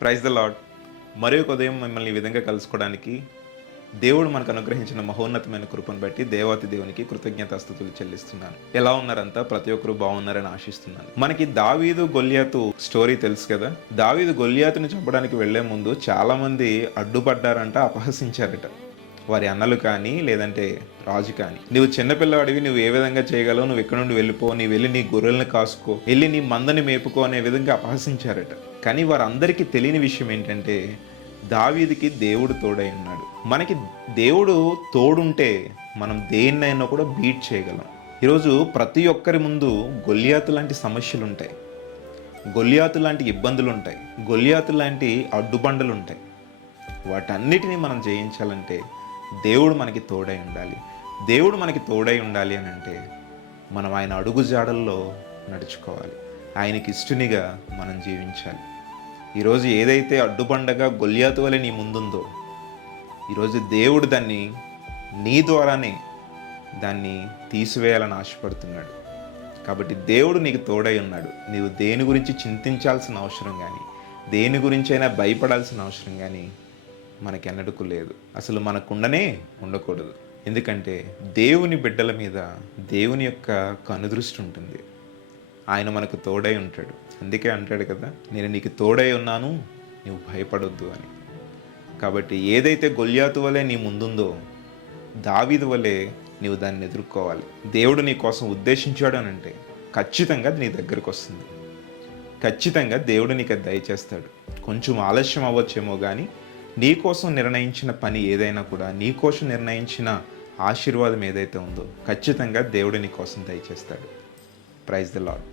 Praise the lord. మరి ఒక ఉదయం మిమ్మల్ని ఈ విధంగా కలుసుకోవడానికి దేవుడు మనకు అనుగ్రహించిన మహోన్నతమైన కృపను బట్టి దేవాతి దేవునికి కృతజ్ఞతాస్తుతులు చెల్లిస్తున్నాను. ఎలా ఉన్నారంతా? ప్రతి ఒక్కరు బాగున్నారని ఆశిస్తున్నాను. మనకి దావీదు గొల్యాతు స్టోరీ తెలుసు కదా. దావీదు గొల్యాతుని చంపడానికి వెళ్లే ముందు చాలా మంది అడ్డుపడ్డారంట, అపహసించారట. వారి అన్నలు కానీ లేదంటే రాజు కానీ, నువ్వు చిన్నపిల్లవాడివి, నువ్వు ఏ విధంగా చేయగలవు, నువ్వు ఎక్కడి నుండి వెళ్ళిపో, నీ వెళ్ళి నీ గొర్రెలను కాసుకో, వెళ్ళి నీ మందని మేపుకో అనే విధంగా అపహసించారట. కానీ వారందరికీ తెలియని విషయం ఏంటంటే దావీదుకి దేవుడు తోడై ఉన్నాడు. మనకి దేవుడు తోడుంటే మనం దేన్నైనా కూడా బీట్ చేయగలం. ఈరోజు ప్రతి ఒక్కరి ముందు గొల్యాతు లాంటి సమస్యలు ఉంటాయి, గొల్యాతు లాంటి ఇబ్బందులు ఉంటాయి, గొల్యాతు లాంటి అడ్డుబండలు ఉంటాయి. వాటన్నిటినీ మనం జయించాలంటే దేవుడు మనకి తోడై ఉండాలి. దేవుడు మనకి తోడై ఉండాలి అని అంటే మనం ఆయన అడుగు జాడల్లో నడుచుకోవాలి. ఆయనకి ఇష్టనిగా మనం జీవించాలి. ఈరోజు ఏదైతే అడ్డుబండగా గొల్యాతు వలె నీ ముందుందో, ఈరోజు దేవుడు దాన్ని నీ ద్వారానే దాన్ని తీసివేయాలని ఆశపడుతున్నాడు. కాబట్టి దేవుడు నీకు తోడై ఉన్నాడు. నీవు దేని గురించి చింతించాల్సిన అవసరం కానీ, దేని గురించైనా భయపడాల్సిన అవసరం కానీ మనకెన్నడూ లేదు. అసలు మనకుండనే ఉండకూడదు. ఎందుకంటే దేవుని బిడ్డల మీద దేవుని యొక్క కనుదృష్టి ఉంటుంది. ఆయన మనకు తోడై ఉంటాడు. అందుకే అంటాడు కదా, నేను నీకు తోడై ఉన్నాను, నువ్వు భయపడొద్దు అని. కాబట్టి ఏదైతే గొల్యాతు వలె నీ ముందుందో, దావీదు వలె నీవు దాన్ని ఎదుర్కోవాలి. దేవుడు నీ కోసం ఉద్దేశించాడు అని అంటే ఖచ్చితంగా నీ దగ్గరకు వస్తుంది. ఖచ్చితంగా దేవుడు నీకు దయచేస్తాడు. కొంచెం ఆలస్యం అవ్వచ్చేమో కానీ నీ కోసం నిర్ణయించిన పని ఏదైనా కూడా, నీ కోసం నిర్ణయించిన ఆశీర్వాదం ఏదైతే ఉందో ఖచ్చితంగా దేవుడు నీ కోసం దయచేస్తాడు. Praise the lord.